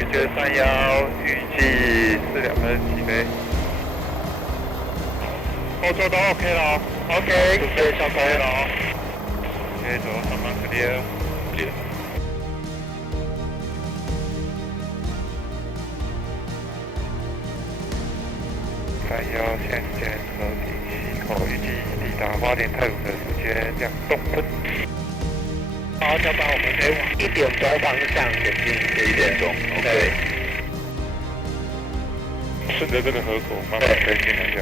解决31，预计4-2分起飞。后座都 OK 了哦 OK， 准备下飞了哦。OK， 走，上班 clear。31现前合体息口，预计抵达花莲泰鲁的时间2公分。好，要不然我们可以往1点钟方向前进。1点钟 ，OK。顺着这个河口慢慢推进一下。